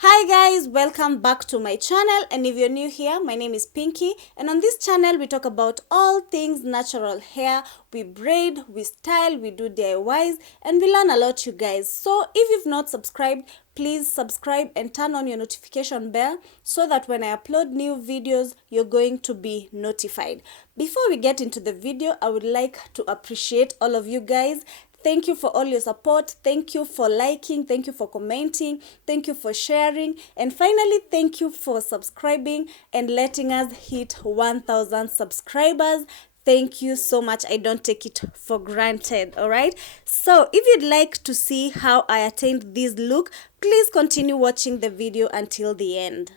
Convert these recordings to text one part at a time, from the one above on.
Hi guys, welcome back to my channel, and if you're new here, my name is Pinky, and on this channel we talk about all things natural hair. We braid, we style, we do DIYs, and we learn a lot, you guys. So if you've not subscribed, please subscribe and turn on your notification bell so that when I upload new videos, you're going to be notified. Before we get into the video, I would like to appreciate all of you guys. Thank you for all your support. Thank you for liking. Thank you for commenting. Thank you for sharing. And finally, thank you for subscribing and letting us hit 1,000 subscribers. Thank you so much. I don't take it for granted. All right. So if you'd like to see how I attained this look, please continue watching the video until the end.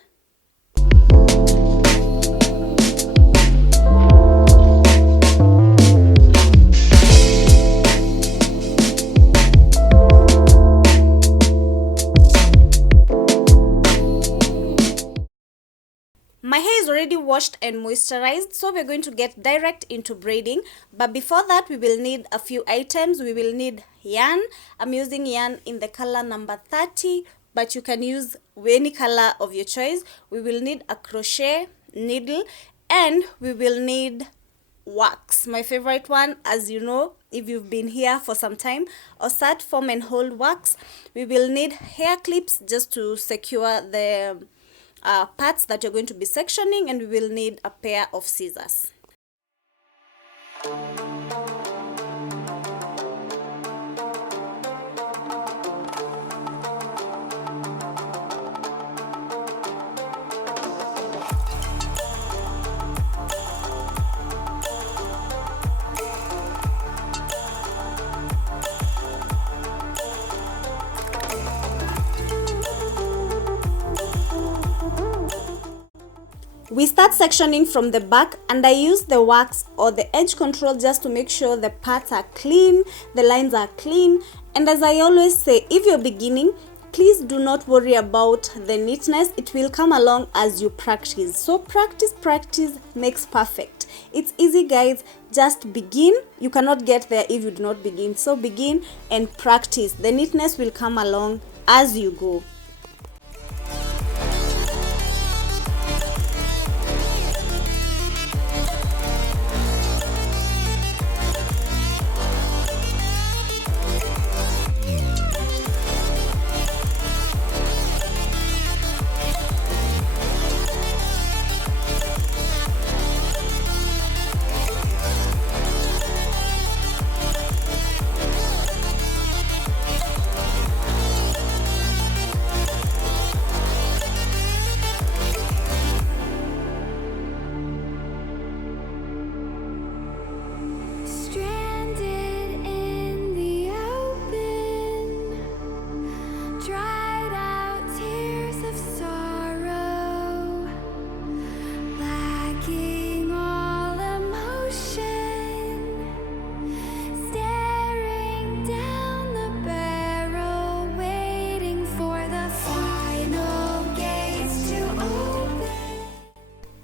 My hair is already washed and moisturized, so we're going to get direct into braiding. But before that, we will need a few items. We will need yarn. I'm using yarn in the color number 30, but you can use any color of your choice. We will need a crochet needle, and we will need wax, my favorite one, as you know if you've been here for some time, or set form and hold wax. We will need hair clips just to secure the parts that you're going to be sectioning, and we will need a pair of scissors. We start sectioning from the back, and I use the wax or the edge control just to make sure the parts are clean, the lines are clean. And as I always say, if you're beginning, please do not worry about the neatness. It will come along as you practice. So practice makes perfect. It's easy, guys. Just begin. You cannot get there if you do not begin. So begin and practice. The neatness will come along as you go.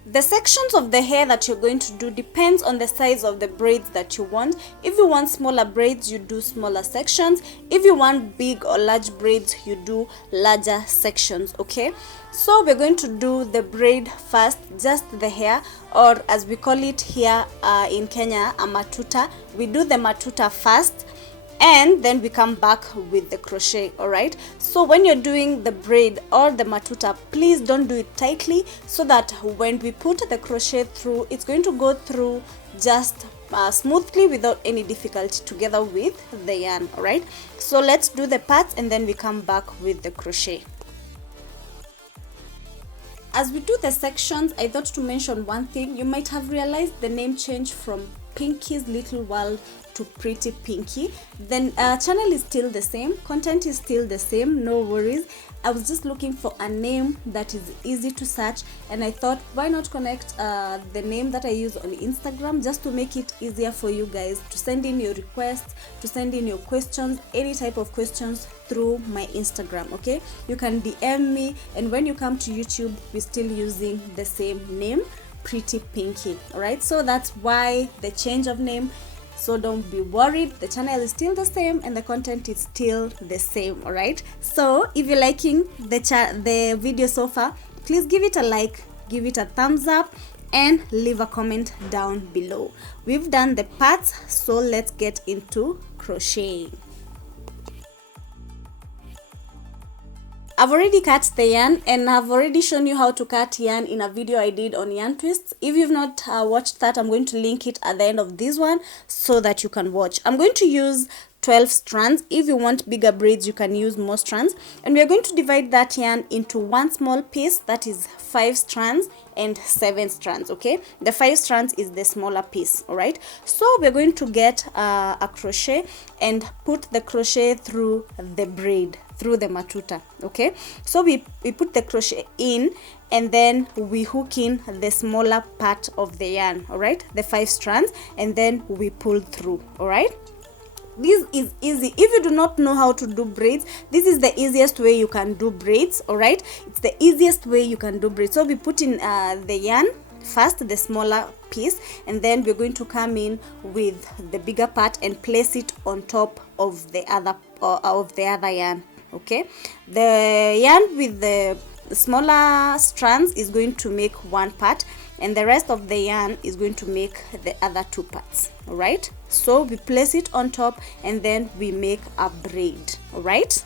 The sections of the hair that you're going to do depends on the size of the braids that you want. If you want smaller braids, you do smaller sections. If you want big or large braids, you do larger sections, okay? So we're going to do the braid first, just the hair, or as we call it here in Kenya, a matuta. We do the matuta first, and then we come back with the crochet. All right, so when you're doing the braid or the matuta, please don't do it tightly, so that when we put the crochet through, it's going to go through just smoothly without any difficulty together with the yarn. All right, so let's do the parts and then we come back with the crochet. As we do the sections, I thought to mention one thing. You might have realized the name change from Pinky's Little World to Pretty Pinky. Then channel is still the same, content is still the same, no worries. I was just looking for a name that is easy to search, and I thought, why not connect the name that I use on Instagram, just to make it easier for you guys to send in your requests, to send in your questions, any type of questions through my Instagram. Okay, you can DM me, and when you come to YouTube, we're still using the same name, Pretty Pinky. All right, so that's why the change of name. So don't be worried, the channel is still the same and the content is still the same. All right, so if you're liking the video so far, please give it a like, give it a thumbs up, and leave a comment down below. We've done the parts, so let's get into crocheting. I've already cut the yarn and I've already shown you how to cut yarn in a video I did on yarn twists. If you've not watched that, I'm going to link it at the end of this one so that you can watch. I'm going to use 12 strands. If you want bigger braids, you can use more strands, and we are going to divide that yarn into one small piece, that is 5 strands and 7 strands. Okay, the 5 strands is the smaller piece. All right, so we're going to get a crochet and put the crochet through the braid, through the matuta. Okay, so we put the crochet in and then we hook in the smaller part of the yarn. All right, the 5 strands, and then we pull through. All right, this is easy. If you do not know how to do braids, this is the easiest way you can do braids. All right, it's the easiest way you can do braids. So we put in the yarn first, the smaller piece, and then we're going to come in with the bigger part and place it on top of the other yarn. Okay, the yarn with the smaller strands is going to make one part, and the rest of the yarn is going to make the other 2 parts. All right, so we place it on top and then we make a braid. All right.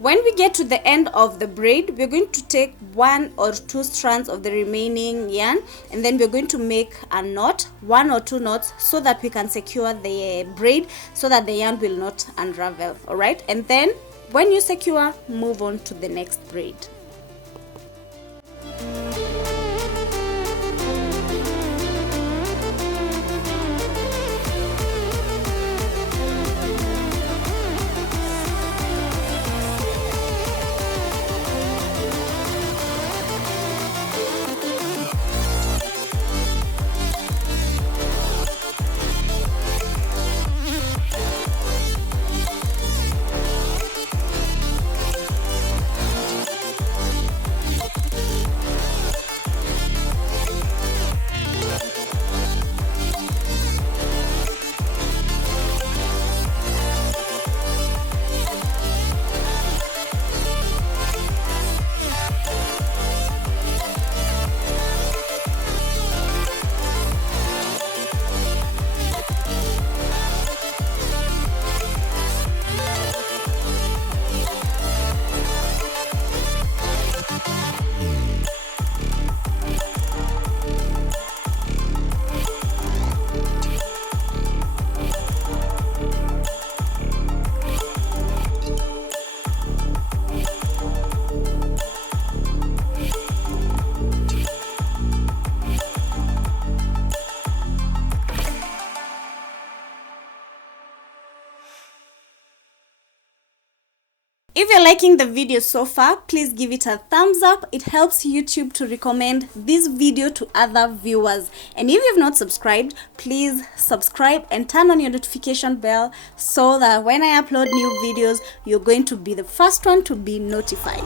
When we get to the end of the braid, we're going to take 1 or 2 strands of the remaining yarn, and then we're going to make a knot, 1 or 2 knots, so that we can secure the braid so that the yarn will not unravel. All right, and then when you secure, move on to the next braid. If you're liking the video so far, please give it a thumbs up. It helps YouTube to recommend this video to other viewers. And if you've not subscribed, please subscribe and turn on your notification bell so that when I upload new videos, you're going to be the first one to be notified.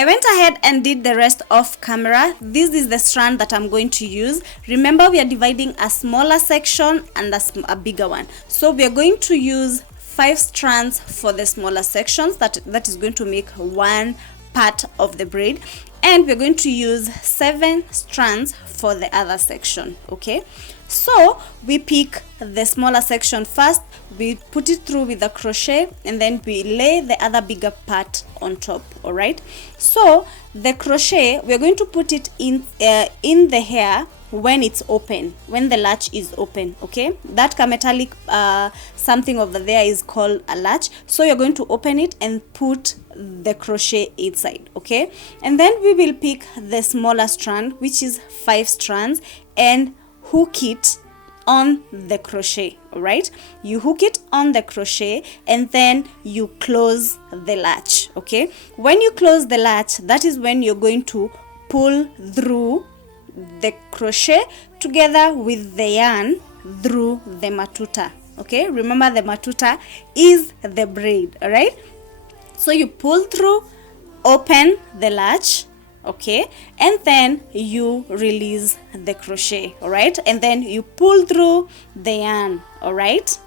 I went ahead and did the rest off camera. This is the strand that I'm going to use. Remember, we are dividing a smaller section and a bigger one. So we are going to use 5 strands for the smaller sections. That is going to make one part of the braid. And we're going to use 7 strands for the other section, okay? So we pick the smaller section first, we put it through with the crochet, and then we lay the other bigger part on top. All right, so the crochet, we're going to put it in the hair when it's open, when the latch is open, okay? That metallic something over there is called a latch. So you're going to open it and put the crochet inside, okay? And then we will pick the smaller strand, which is 5 strands, and hook it on the crochet. All right, you hook it on the crochet and then you close the latch, okay? When you close the latch, that is when you're going to pull through the crochet together with the yarn through the matuta, okay? Remember, the matuta is the braid. All right, so you pull through, open the latch, okay, and then you release the crochet. All right, and then you pull through the yarn. All right,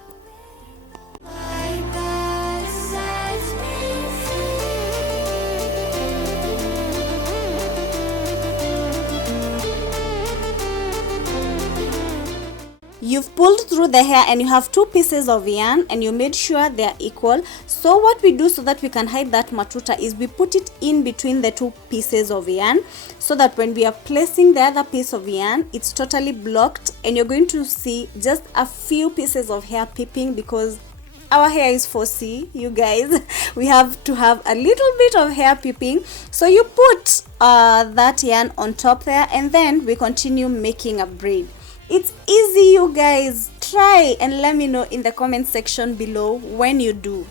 you've pulled through the hair and you have 2 pieces of yarn and you made sure they are equal. So what we do so that we can hide that matuta is we put it in between the 2 pieces of yarn, so that when we are placing the other piece of yarn, it's totally blocked and you're going to see just a few pieces of hair peeping, because our hair is 4C, you guys. We have to have a little bit of hair peeping. So you put that yarn on top there, and then we continue making a braid. It's easy, you guys. Try and let me know in the comment section below when you do.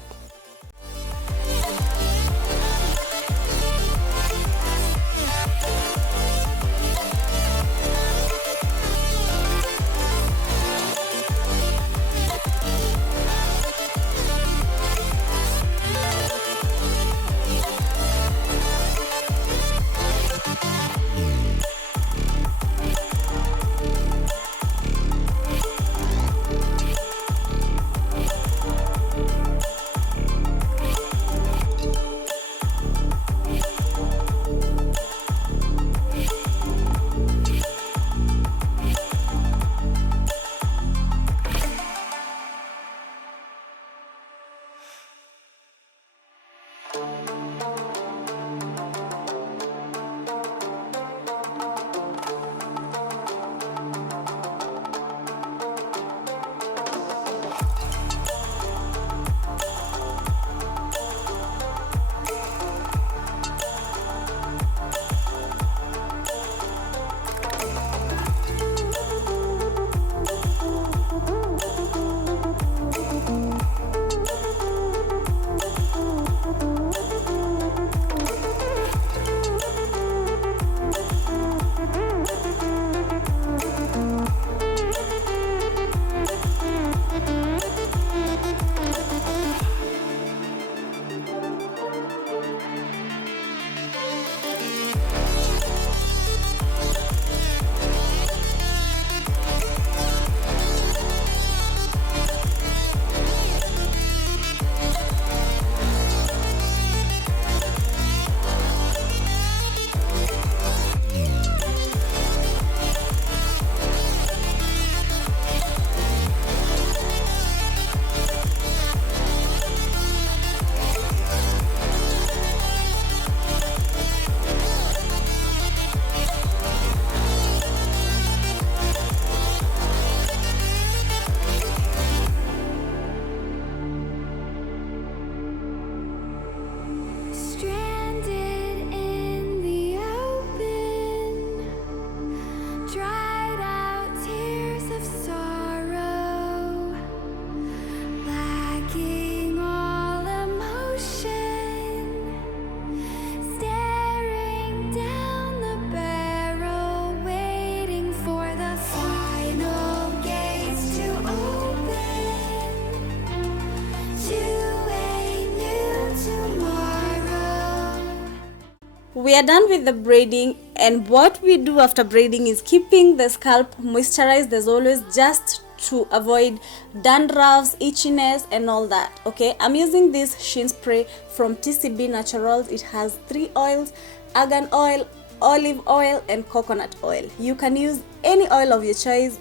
We are done with the braiding, and what we do after braiding is keeping the scalp moisturized as always, just to avoid dandruffs, itchiness and all that. Okay, I'm using this sheen spray from TCB Naturals. It has 3 oils: argan oil, olive oil and coconut oil. You can use any oil of your choice,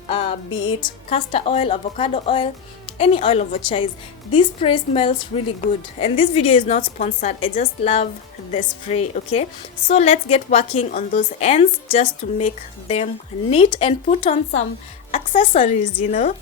be it castor oil, avocado oil, any oil of your choice. This spray smells really good, and this video is not sponsored. I just love the spray. Okay, so let's get working on those ends just to make them neat and put on some accessories, you know.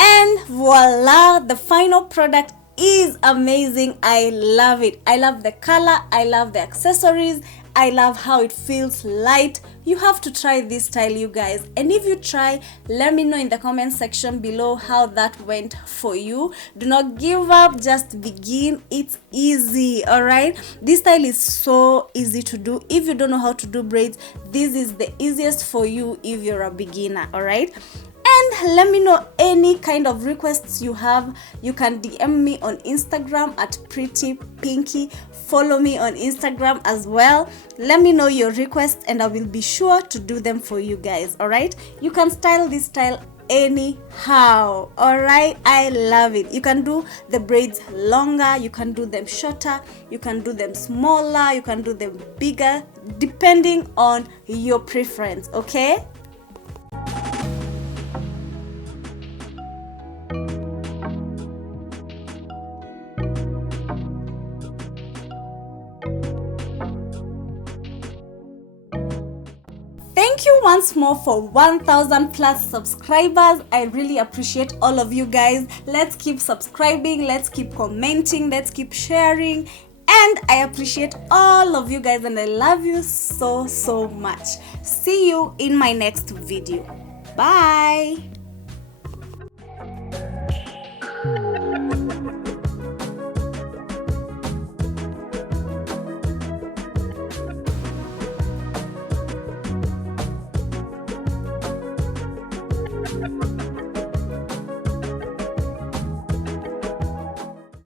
And voila, the final product is amazing. I love it. I love the color, I love the accessories, I love how it feels light. You have to try this style, you guys, and if you try, let me know in the comment section below how that went for you. Do not give up, just begin. It's easy. All right, this style is so easy to do. If you don't know how to do braids, this is the easiest for you if you're a beginner. All right, and let me know any kind of requests you have. You can DM me on Instagram at prettypinky. Follow me on Instagram as well. Let me know your requests and I will be sure to do them for you guys. All right, you can style this style anyhow. All right, I love it. You can do the braids longer, you can do them shorter, you can do them smaller, you can do them bigger, depending on your preference. Okay, thank you once more for 1,000 plus subscribers. I really appreciate all of you guys. Let's keep subscribing, let's keep commenting, let's keep sharing, and I appreciate all of you guys and I love you so much. See you in my next video. Bye.